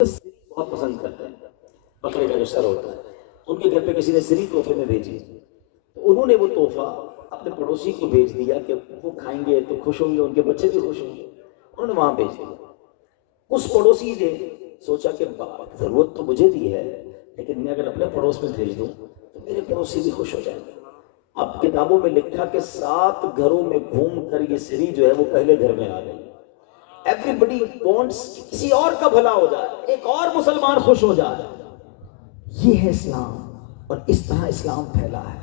بہت پسند کرتے ہیں، بکرے کا جو سر ہوتا ہے. ان کے گھر پہ کسی نے سری تحفے میں بھیجی، تو انہوں نے وہ تحفہ اپنے پڑوسی کو بھیج دیا کہ وہ کھائیں گے تو خوش ہوں گے، ان کے بچے بھی خوش ہوں گے. انہوں نے وہاں بھیج دیا. اس پڑوسی نے سوچا کہ ضرورت تو مجھے بھی ہے، لیکن میں اگر اپنے پڑوس میں بھیج دوں تو میرے پڑوسی بھی خوش ہو جائیں گے. اب کتابوں میں لکھا کہ 7 گھروں میں گھوم کر یہ سری جو ہے وہ پہلے گھر میں آ گئی. ایوری بڈی وانٹس کسی اور کا بھلا ہو جائے، ایک اور مسلمان خوش ہو جائے. یہ ہے اسلام، اور اس طرح اسلام پھیلا ہے.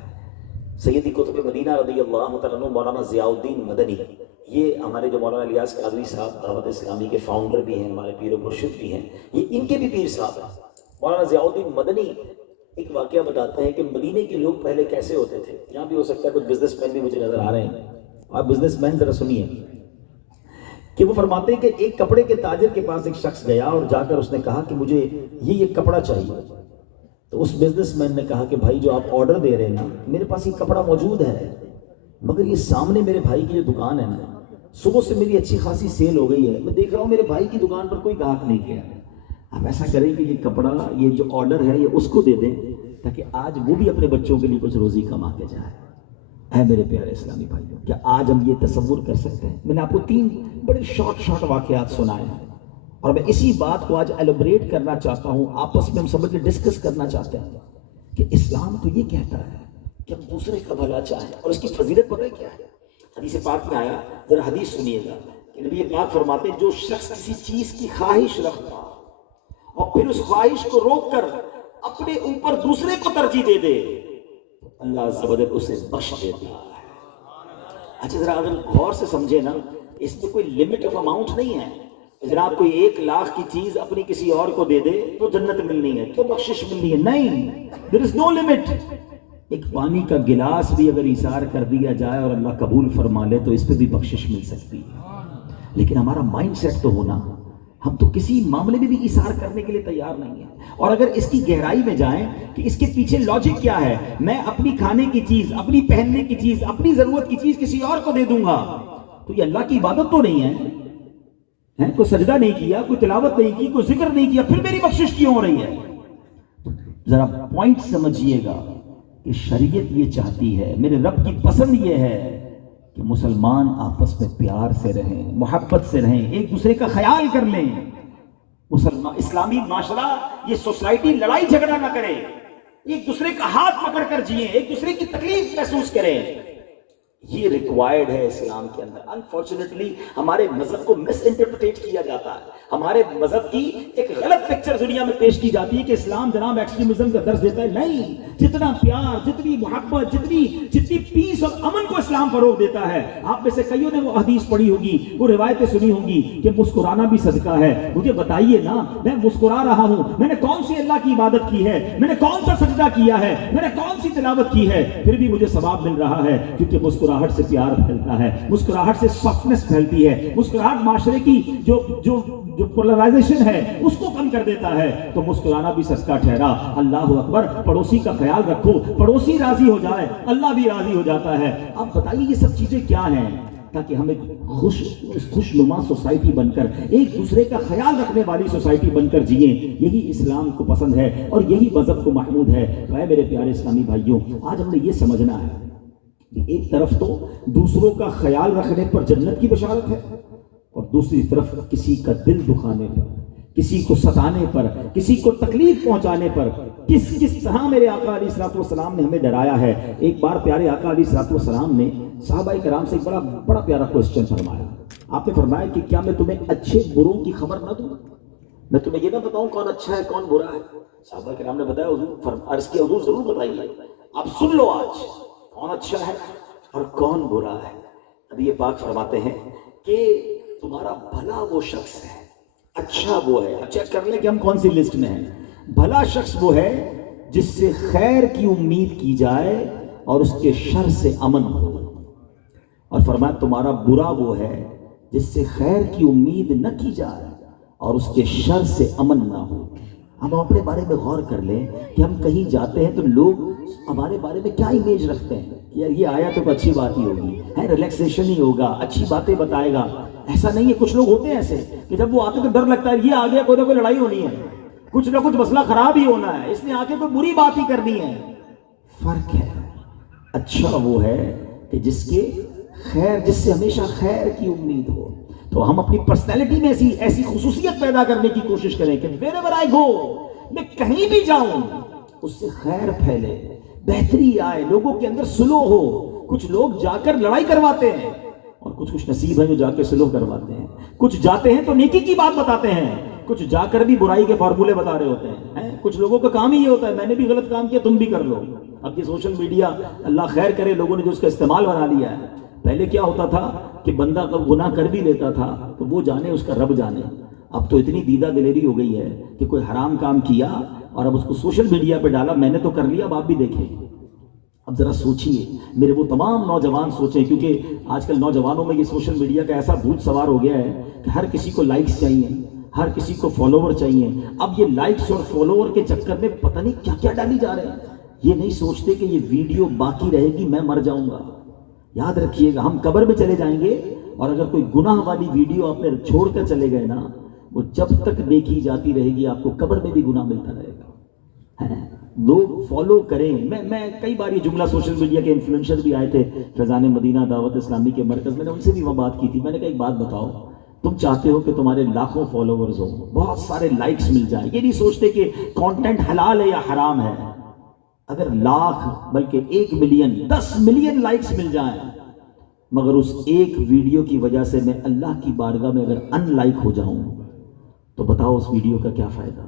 سیدی قطب مدینہ رضی اللہ تعالیٰ عنہ مولانا ضیاء الدین مدنی، یہ ہمارے جو مولانا الیاس قادری صاحب دعوت اسلامی کے فاؤنڈر بھی ہیں، ہمارے پیر و مرشد بھی ہیں، یہ ان کے بھی پیر صاحب ہیں. مولانا ضیاء الدین مدنی ایک واقعہ بتاتے ہیں کہ مدینے کے لوگ پہلے کیسے ہوتے تھے. یہاں بھی ہو سکتا ہے کچھ بزنس مین بھی مجھے نظر آ رہے ہیں. آپ بزنس مین ذرا سنیے کہ وہ فرماتے ہیں کہ ایک کپڑے کے تاجر کے پاس ایک شخص گیا اور جا کر اس نے کہا کہ مجھے یہ کپڑا چاہیے. تو اس بزنس مین نے کہا کہ بھائی جو آپ آرڈر دے رہے ہیں نا، میرے پاس یہ کپڑا موجود ہے، مگر یہ سامنے میرے بھائی کی جو دکان ہے نا، صبح سے میری اچھی خاصی سیل ہو گئی ہے، میں دیکھ رہا ہوں میرے بھائی کی دکان پر کوئی گاہک نہیں گیا. آپ ایسا کریں کہ یہ کپڑا، یہ جو آرڈر ہے، یہ اس کو دے دیں تاکہ آج وہ بھی اپنے بچوں کے لیے کچھ روزی کما کے جائے. اے میرے پیارے اسلامی بھائیوں، کیا آج ہم یہ تصور کر سکتے ہیں؟ میں نے آپ کو 3 بڑے شارٹ واقعات سنائے ہیں، اور میں اسی بات کو آج ایلوبریٹ کرنا چاہتا ہوں، آپس میں ہم سمجھ کے ڈسکس کرنا چاہتے ہیں کہ اسلام تو یہ کہتا ہے کہ ہم دوسرے کا بھلا چاہیں، اور اس کی فضیلت پتہ ہے کیا ہے؟ حدیث پاک میں آیا، ذرا حدیث سنیے گا کہ نبی پاک فرماتے ہیں جو شخص کسی چیز کی خواہش رکھتا اور پھر اس خواہش کو روک کر اپنے اوپر دوسرے کو ترجیح دے دے، اللہ عز و جل اسے بخش دیتا ہے. اچھا ذرا اگر غور سے سمجھے نا، اس میں کوئی لمٹ آف اماؤنٹ نہیں ہے. جناب کوئی 1 لاکھ کی چیز اپنی کسی اور کو دے دے تو جنت ملنی ہے، تو بخشش ملنی ہے، نہیں، there is no limit. ایک پانی کا گلاس بھی اگر ایثار کر دیا جائے اور اللہ قبول فرما لے تو اس پہ بھی بخشش مل سکتی ہے. لیکن ہمارا مائنڈ سیٹ تو ہونا، ہم تو کسی معاملے میں بھی ایثار کرنے کے لیے تیار نہیں ہیں. اور اگر اس کی گہرائی میں جائیں کہ اس کے پیچھے لاجک کیا ہے، میں اپنی کھانے کی چیز، اپنی پہننے کی چیز، اپنی ضرورت کی چیز کسی اور کو دے دوں گا تو یہ اللہ کی عبادت تو نہیں ہے. کوئی سجدہ نہیں کیا، کوئی تلاوت نہیں کی، کوئی ذکر نہیں کیا، پھر میری بخشش کیوں ہو رہی ہے؟ ذرا پوائنٹ سمجھیے گا کہ شریعت یہ چاہتی ہے، میرے رب کی پسند یہ ہے کہ مسلمان آپس میں پیار سے رہیں، محبت سے رہیں، ایک دوسرے کا خیال کر لیں. مسلمان اسلامی معاشرہ، یہ سوسائٹی لڑائی جھگڑا نہ کرے، ایک دوسرے کا ہاتھ پکڑ کر جئیں، ایک دوسرے کی تکلیف محسوس کریں. یہ ریکوائرڈ ہے اسلام کے اندر. انفارچونیٹلی ہمارے مذہب کو مس انٹرپریٹ کیا جاتا ہے، ہمارے مذہب کی ایک غلط پکچر دنیا میں پیش کی جاتی ہے کہ اسلام جناب ایکسٹریمزم کا درس دیتا ہے. نہیں، جتنا پیار، جتنی محبت، جتنی پیس اور امن کو اسلام فروغ دیتا ہے. آپ میں سے کئیوں نے وہ حدیث پڑھی ہوگی، وہ روایتیں سنی ہوں گی کہ مسکرانا بھی صدقہ ہے. مجھے بتائیے نا، میں مسکرا رہا ہوں، میں نے کون سی اللہ کی عبادت کی ہے، میں نے کون سا سجدہ کیا ہے، میں نے کون سی تلاوت کی ہے، پھر بھی مجھے ثواب مل رہا ہے، کیونکہ مسکراہٹ سے پیار پھیلتا ہے، مسکراہٹ سے سافٹنس پھیلتی ہے، مسکراہٹ معاشرے کی جو پولرائزیشن ہے اس کو کم کر دیتا ہے. تو مسکرانا بھی صدقہ ٹھہرا. اللہ اکبر. پڑوسی کا خیال رکھو، پڑوسی راضی ہو جائے اللہ بھی راضی ہو جاتا ہے. اب بتائیے یہ سب چیزیں کیا ہیں تاکہ ہم ایک خوشنما سوسائٹی بن کر، ایک دوسرے کا خیال رکھنے والی سوسائٹی بن کر جئیں. یہی اسلام کو پسند ہے اور یہی مذہب کو محمود ہے. تو اے میرے پیارے اسلامی بھائیوں، آج ہم نے یہ سمجھنا ہے کہ ایک طرف تو دوسروں کا خیال رکھنے پر جنت کی بشارت ہے، اور دوسری طرف کسی کا دل دکھانے پر، کسی کو ستانے پر، کسی کو تکلیف پہنچانے پر کس طرح میرے آقا علیہ الصلوۃ والسلام نے ہمیں ڈرایا ہے. ایک بار پیارے آقا علیہ الصلوۃ والسلام نے صحابہ کرام سے ایک بڑا پیارا کوسچن فرمایا. آپ نے فرمایا کہ کیا میں تمہیں اچھے بروں کی خبر نہ دوں؟ میں تمہیں یہ نہ بتاؤں کون اچھا ہے کون برا ہے؟ صحابہ کرام نے بتایا، حضور عرض کیا، حضور ضرور بتائیے، آپ سن لو آج کون اچھا ہے اور کون برا ہے. ابھی یہ پاک فرماتے ہیں کہ تمہارا بھلا وہ شخص ہے، اچھا وہ ہے. چیک کر لیں کہ ہم کون سی لسٹ میں ہیں. بھلا شخص وہ ہے جس سے خیر کی امید کی جائے اور اس کے شر سے امن ہو. اور فرمایا تمہارا برا وہ ہے جس سے خیر کی امید نہ کی جائے اور اس کے شر سے امن نہ ہو. ہم اپنے بارے میں غور کر لیں کہ ہم کہیں جاتے ہیں تو لوگ ہمارے بارے میں کیا امیج رکھتے ہیں. یہ آیا تو اچھی بات ہی ہوگی، ریلیکسیشن ہی ہوگا، اچھی باتیں بتائے گا. ایسا نہیں ہے. کچھ لوگ ہوتے ہیں ایسے کہ جب وہ آتے تو ڈر لگتا ہے یہ آ گیا کوئی نہ کوئی لڑائی ہونی ہے, کچھ نہ کچھ مسئلہ خراب ہی ہونا ہے, اس نے آ کے کوئی بری بات ہی کرنی ہے. فرق ہے. اچھا وہ ہے کہ جس کے خیر, جس سے ہمیشہ خیر کی امید ہو. تو ہم اپنی پرسنالٹی میں ایسی خصوصیت پیدا کرنے کی کوشش کریں کہ wherever I go, میں کہیں بھی جاؤں اس سے خیر پھیلے, بہتری آئے, لوگوں کے اندر سلوح ہو. کچھ لوگ جا کر لڑائی کرواتے ہیں اور کچھ نصیب ہیں جو جا کے سلوح کرواتے ہیں. کچھ جاتے ہیں تو نیکی کی بات بتاتے ہیں, کچھ جا کر بھی برائی کے فارمولے بتا رہے ہوتے ہیں. کچھ لوگوں کا کام ہی یہ ہوتا ہے میں نے بھی غلط کام کیا تم بھی کر لو. اب یہ سوشل میڈیا اللہ خیر کرے لوگوں نے جو اس کا استعمال بنا لیا ہے. پہلے کیا ہوتا تھا کہ بندہ کب گناہ کر بھی لیتا تھا تو وہ جانے, اس کا رب جانے. اب تو اتنی دیدہ دلیری ہو گئی ہے کہ کوئی حرام کام کیا اور اب اس کو سوشل میڈیا پہ ڈالا, میں نے تو کر لیا, اب آپ بھی دیکھیں. اب ذرا سوچئے, میرے وہ تمام نوجوان سوچیں, کیونکہ آج کل نوجوانوں میں یہ سوشل میڈیا کا ایسا بھوت سوار ہو گیا ہے کہ ہر کسی کو لائکس چاہیے, ہر کسی کو فالوور چاہیے. اب یہ لائکس اور فالوور کے چکر میں پتہ نہیں کیا کیا ڈالی جا رہے ہیں. یہ نہیں سوچتے کہ یہ ویڈیو باقی رہے گی, میں مر جاؤں گا. یاد رکھیے گا ہم قبر میں چلے جائیں گے اور اگر کوئی گناہ والی ویڈیو آپ نے چھوڑ کر چلے گئے نا, وہ جب تک دیکھی جاتی رہے گی آپ کو قبر میں بھی گناہ ملتا رہے گا. لوگ فالو کریں. میں کئی بار یہ جملہ, سوشل میڈیا کے انفلوئنسر بھی آئے تھے فیضان مدینہ دعوت اسلامی کے مرکز میں, نے ان سے بھی وہ بات کی تھی. میں نے کہا ایک بات بتاؤ, تم چاہتے ہو کہ تمہارے لاکھوں فالوورز ہو, بہت سارے لائکس مل جائیں, یہ نہیں سوچتے کہ کانٹینٹ حلال ہے یا حرام ہے. اگر لاکھ بلکہ 1 ملین 10 ملین لائکس مل جائیں مگر اس ایک ویڈیو کی وجہ سے میں اللہ کی بارگاہ میں اگر ان لائک ہو جاؤں تو بتاؤ اس ویڈیو کا کیا فائدہ.